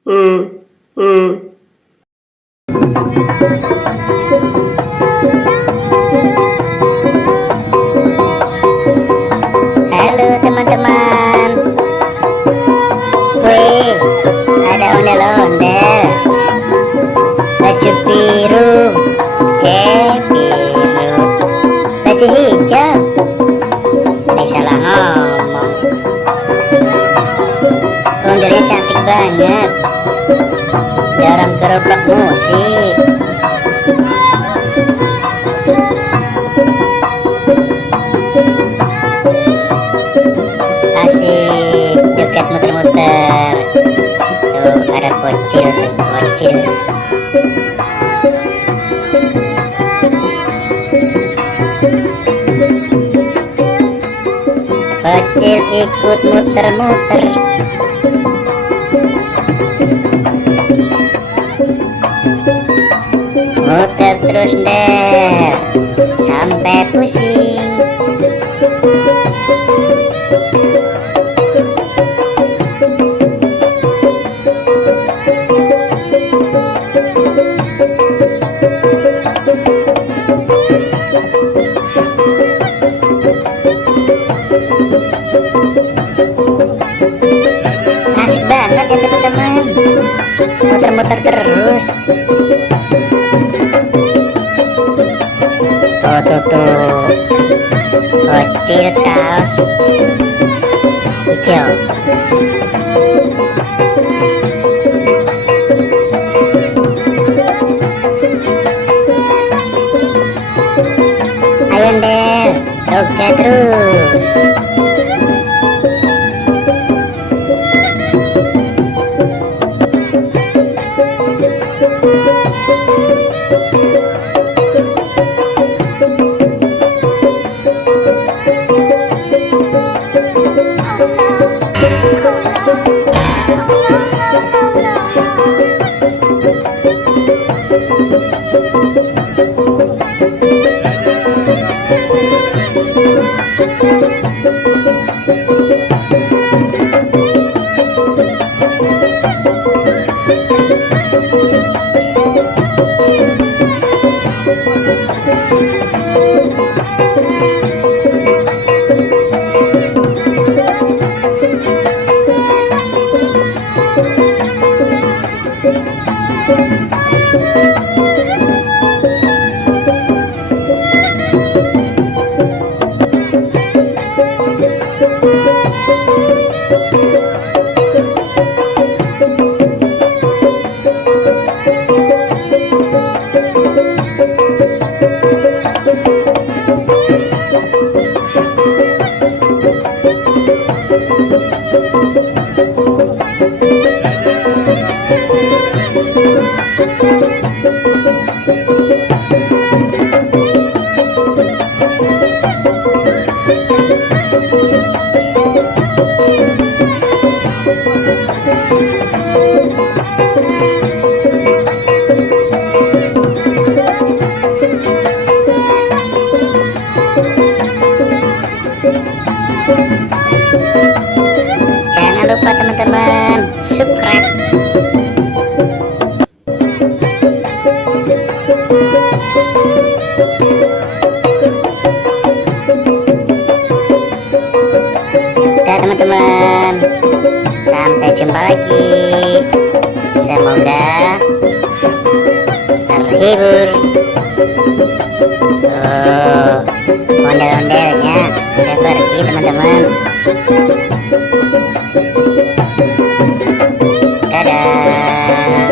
Halo teman-teman. Wih, ada ondel-ondel baju biru, biru, baju hijau. Saya salah ngomong. Ondelnya cantik banget, dorong gerobak musik. Asik, joget muter-muter. Tuh ada bocil tuh, bocil. Bocil ikut muter-muter. Muter terus deh sampai pusing. Asik banget ya teman-teman, muter-muter terus. Tuh bocil kaos hijau. Ayo Del, joget terus. Jangan lupa teman-teman subscribe. Dah teman-teman, sampai jumpa lagi. Semoga terhibur. Ondel-ondelnya udah pergi teman-teman. Dadah.